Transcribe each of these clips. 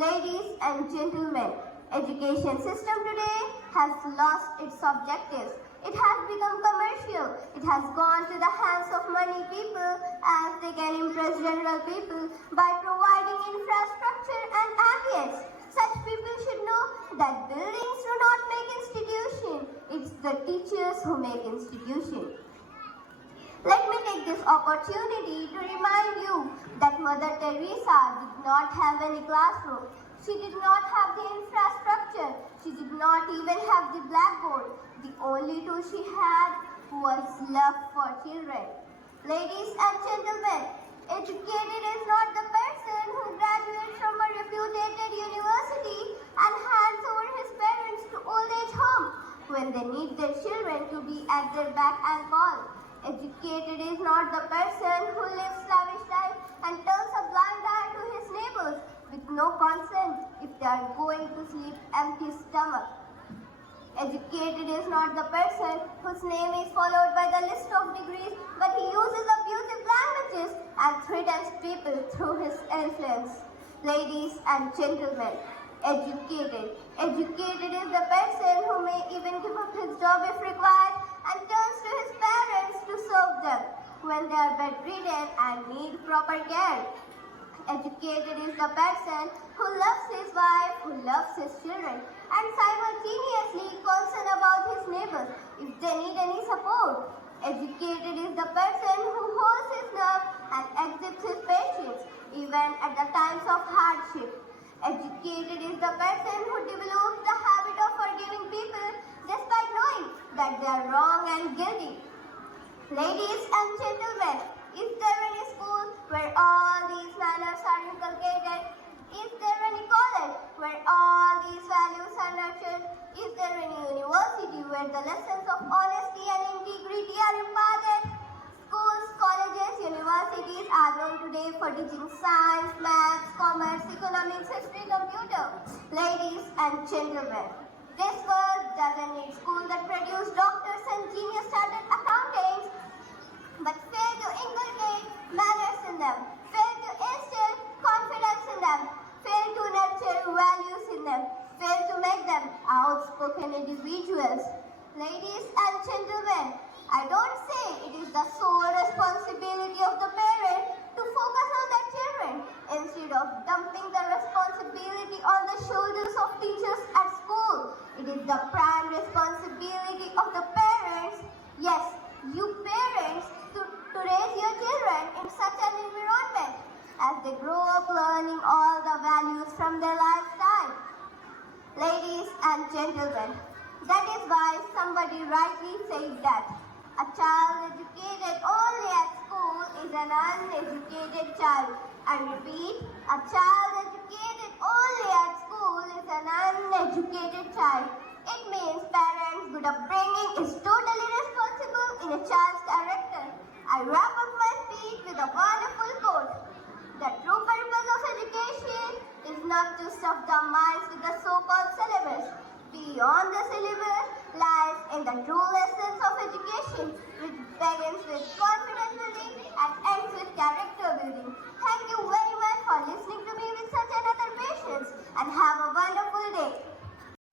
Ladies and gentlemen, education system today has lost its objectives. It has become commercial. It has gone to the hands of money people as they can impress general people by providing infrastructure and ambience. Such people should know that buildings do not make institution. It's the teachers who make institution. Let me take this opportunity to remind you that Mother Teresa did not have any classroom. She did not have the infrastructure. She did not even have the blackboard. The only tool she had was love for children. Ladies and gentlemen, educated is not the person who graduates from a reputed university and hands over his parents to old age home when they need their children to be at their beck and call. Educated is not the person who lives lavish life and turns a blind eye to his neighbors with no consent if they are going to sleep empty stomach. Educated is not the person whose name is followed by the list of degrees, but he uses abusive languages and threatens people through his influence. Ladies and gentlemen, educated is the person who may even give up his job if required and turns to his parents to serve them when they are bedridden and need proper care. Educated is the person who loves his wife, who loves his children, and simultaneously concerned about his neighbors if they need any support. Educated is the person who holds his nerve and exhibits his patience even at the times of hardship. Educated is the person who develops the habit of forgiving people despite knowing that they are wrong and guilty. Ladies and gentlemen, is there any school where all these manners are inculcated? Is there any college where all these values are nurtured? Is there any university where the lessons of honesty and integrity are imparted? Schools, colleges, universities are known today for teaching science, maths, commerce, economics, history, computer. Ladies and gentlemen, this world doesn't need schools that produce doctors and genius chartered accountants, but fail to inculcate manners in them, fail to instill confidence in them, fail to nurture values in them, fail to make them outspoken individuals. Ladies and gentlemen, I don't say it is the sole responsibility of the parent to focus on their children instead of dumping the responsibility on the shoulders of teachers at school. It is the prime responsibility of the parents, yes, you parents, to raise your children in such an environment as they grow up learning all the values from their lifestyle. Ladies and gentlemen, that is why somebody rightly said that a child educated only at school is an uneducated child. I repeat, a child educated only at school is an uneducated child. It means parents' good upbringing is totally responsible in a child's character. I wrap up my speech with a wonderful quote. The true purpose of education is not to stuff the minds with the so-called syllabus. Beyond the syllabus lies in the true lessons of education, which begins with confidence building and ends with character building. Thank you very much for listening to me with such another patience, and have a wonderful day.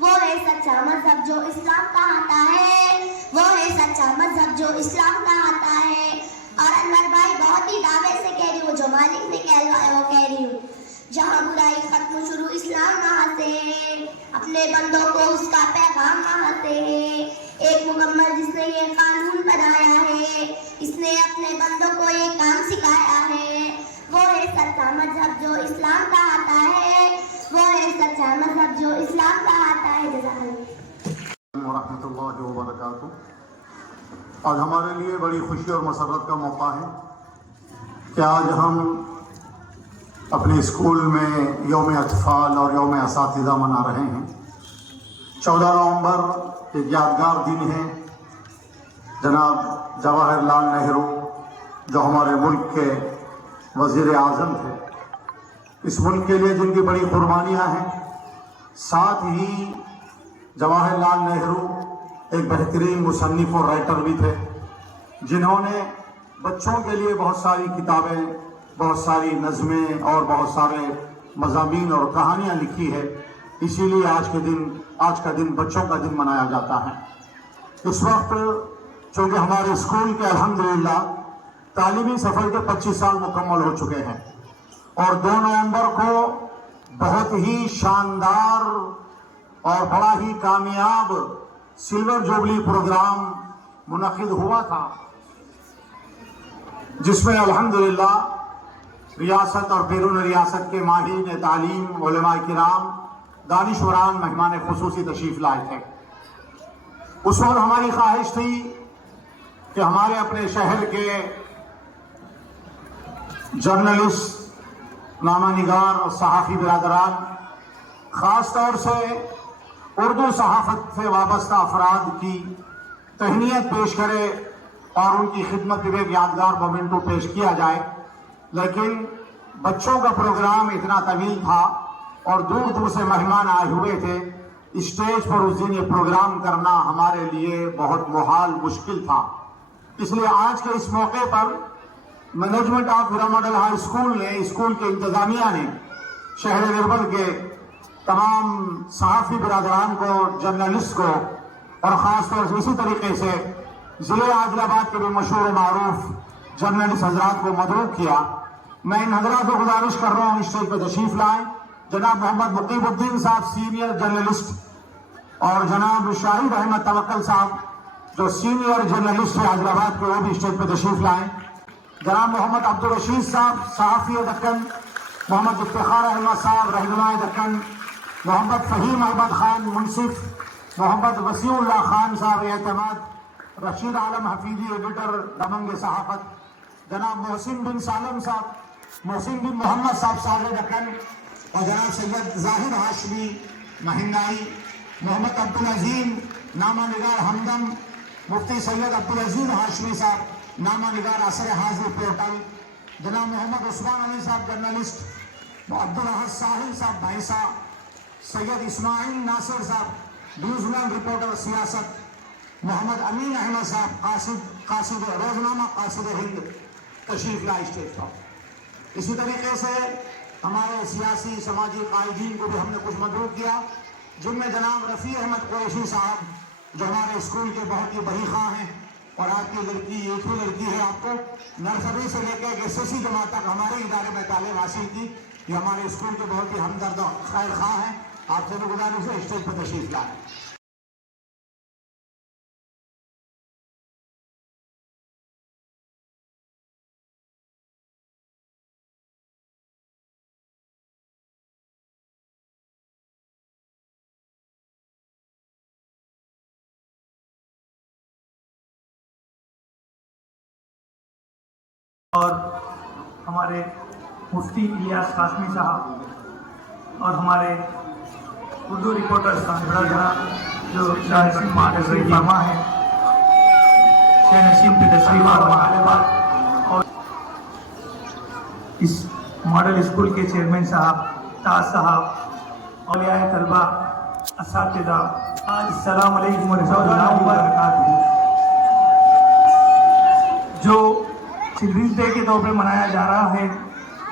وہ ہے سچا مذہب جو اسلام کہاتا ہے، وہ ہے سچا مذہب جو اسلام کہاتا ہے۔ اور انور بھائی بہت ہی دعوے سے کہہ رہی ہوں، جو مالک نے کہلوایا وہ کہہ رہی ہوں، جہاں برائی ختم شروع اسلام وہاں سے ہے، اپنے بندوں کو اس کا پیغام وہاں سے ہے۔ ایک مکمل جس نے یہ قانون بنایا ہے، اس نے اپنے بندوں کو یہ کام سکھایا ہے، وہ ہے سچا مذہب جو اسلام کہاتا ہے، وہ ہے سچا مذہب جو اسلام کہاتا ہے۔ جزاک اللہ ورحمۃ اللہ وبرکاتہ۔ آج ہمارے لیے بڑی خوشی اور مسرت کا موقع ہے کہ آج ہم اپنے اسکول میں یوم اطفال اور یوم اساتذہ منا رہے ہیں۔ 14 نومبر ایک یادگار دن ہے۔ جناب جواہر لال نہرو جو ہمارے ملک کے وزیر اعظم تھے، اس ملک کے لیے جن کی بڑی قربانیاں ہیں، ساتھ ہی جواہر لال نہرو ایک بہترین مصنف اور رائٹر بھی تھے، جنہوں نے بچوں کے لیے بہت ساری کتابیں، بہت ساری نظمیں اور بہت سارے مضامین اور کہانیاں لکھی ہے۔ اسی لیے آج کا دن بچوں کا دن منایا جاتا ہے۔ اس وقت چونکہ ہمارے اسکول کے الحمدللہ تعلیمی سفر کے 25 سال مکمل ہو چکے ہیں، اور 2 نومبر کو بہت ہی شاندار اور بڑا ہی کامیاب سلور جوبلی پروگرام منعقد ہوا تھا، جس میں الحمدللہ ریاست اور بیرون ریاست کے ماہرین تعلیم، علماء کرام، دانشوران مہمان خصوصی تشریف لائے تھے۔ اس وقت ہماری خواہش تھی کہ ہمارے اپنے شہر کے جرنلسٹ، نامہ نگار اور صحافی برادران، خاص طور سے اردو صحافت سے وابستہ افراد کی تہنیت پیش کرے اور ان کی خدمت میں ایک یادگار مومنٹو پیش کیا جائے، لیکن بچوں کا پروگرام اتنا طویل تھا اور دور دور سے مہمان آئے ہوئے تھے، اسٹیج پر اس دن یہ پروگرام کرنا ہمارے لیے بہت محال مشکل تھا۔ اس لیے آج کے اس موقع پر مینجمنٹ آف ہیرا ماڈل ہائی اسکول نے، اسکول کے انتظامیہ نے شہر اربل کے تمام صحافی برادران کو، جرنلسٹ کو، اور خاص طور سے اسی طریقے سے ضلع عادل آباد کے بھی مشہور و معروف جرنلسٹ حضرات کو مدعو کیا۔ میں ان حضرات کو گزارش کر رہا ہوں اسٹیج پہ تشریف لائیں۔ جناب محمد مقیب الدین صاحب سینئر جرنلسٹ، اور جناب شاہد احمد توکل صاحب جو سینئر جرنلسٹ ہیں عادل آباد کے، وہ بھی اسٹیج پہ تشریف لائیں۔ جناب محمد عبدالرشید صاحب صحافی دکن، محمد افتخار احمد صاحب رہنماء دکن، محمد فہیم احمد خان منصف، محمد وسیع اللہ خان صاحب اعتماد، رشید عالم حفیظی ایڈیٹر دمنگ صحافت، جناب محسن بن سالم صاحب، محسن بن محمد صاحب دکن، اور جناب سید زاہد ہاشمی مہنگائی، محمد عبدالعظیم نامہ نگار ہمدم، مفتی سید عبدالعظیم ہاشمی صاحب نامہ نگار اثر حاضر پورٹل، جناب محمد عثمان علی صاحب جرنلسٹ، عبدالحد ساحل صاحب بھینسا، سید اسماعیل ناصر صاحب نیوز مین رپورٹر سیاست، محمد امین احمد صاحب قاصد روزنامہ قاصد ہند تشریف لائے اسٹیج پر۔ اسی طریقے سے ہمارے سیاسی سماجی قائدین کو بھی ہم نے کچھ مدعو کیا، جن میں جناب رفیع احمد قریشی صاحب جو ہمارے اسکول کے بہت ہی بڑی خواہ ہیں، اور آپ کی لڑکی ایک ہی لڑکی ہے، آپ کو نرسری سے لے کے SSC جماعت تک ہمارے ادارے میں تعلیم حاصل کی، یہ ہمارے اسکول کے بہت ہی ہمدرد اور خیر خواہ ہیں۔ آپ سے بھی گزارش ہے اسٹیج پر تشریف لائیں۔ اور ہمارے مفتی الیاس قاسمی صاحب اور ہمارے اردو رپورٹر صاحب جو شاہ نسیم فرما ہے، شاہ نسیم کی تشریف فرما، اور اس ماڈل اسکول کے چیئرمین صاحب، تاج صاحب، اولیاء طلبہ، اساتذہ، آج السلام علیکم ورحمۃ اللہ وبرکاتہ، جو چلڈرنس ڈے کے طور پہ منایا جا رہا ہے،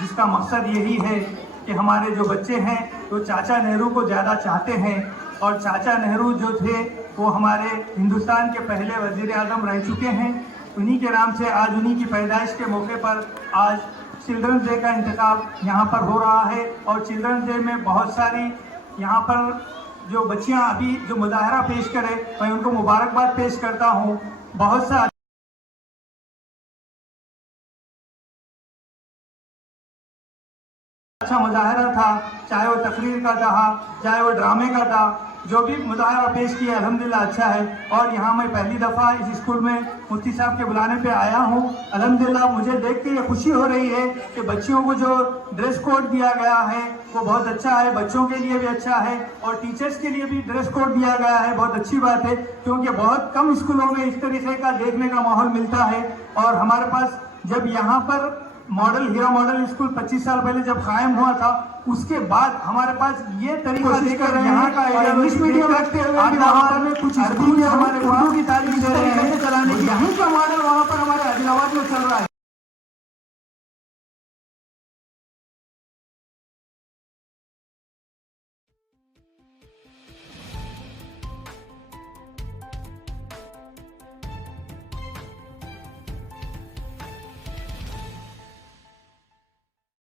جس کا مقصد یہی ہے کہ ہمارے جو بچے ہیں وہ چاچا نہرو کو زیادہ چاہتے ہیں اور چاچا نہرو جو تھے وہ ہمارے ہندوستان کے پہلے وزیر اعظم رہ چکے ہیں. انہی کے نام سے آج انہی کی پیدائش کے موقع پر آج چلڈرنز ڈے کا انتخاب یہاں پر ہو رہا ہے. اور چلڈرنز ڈے میں بہت ساری یہاں پر جو بچیاں ابھی جو مظاہرہ پیش کرے میں ان کو مبارکباد پیش کرتا ہوں. بہت سا اچھا مظاہرہ تھا, چاہے وہ تقریر کا تھا, چاہے وہ ڈرامے کا تھا, جو بھی مظاہرہ پیش کیا الحمدللہ اچھا ہے. اور یہاں میں پہلی دفعہ اس اسکول میں مفتی صاحب کے بلانے پہ آیا ہوں. الحمدللہ مجھے دیکھ کے یہ خوشی ہو رہی ہے کہ بچیوں کو جو ڈریس کوڈ دیا گیا ہے وہ بہت اچھا ہے, بچوں کے لیے بھی اچھا ہے اور ٹیچرز کے لیے بھی ڈریس کوڈ دیا گیا ہے. بہت اچھی بات ہے کیونکہ بہت کم اسکولوں میں اس طریقے کا دیکھنے کا ماحول ملتا ہے. اور ہمارے پاس جب یہاں پر ماڈل ہیرا ماڈل اسکول 25 سال پہلے جب قائم ہوا تھا اس کے بعد ہمارے پاس یہ طریقہ لے کر یہاں کا انگلش میڈیم رکھتے ہوئے میں کچھ عربی میں ہمارے اردو کی تعلیم دے رہے ہیں. یہیں کا ماڈل وہاں پر ہمارے عادل آباد میں چل رہا ہے.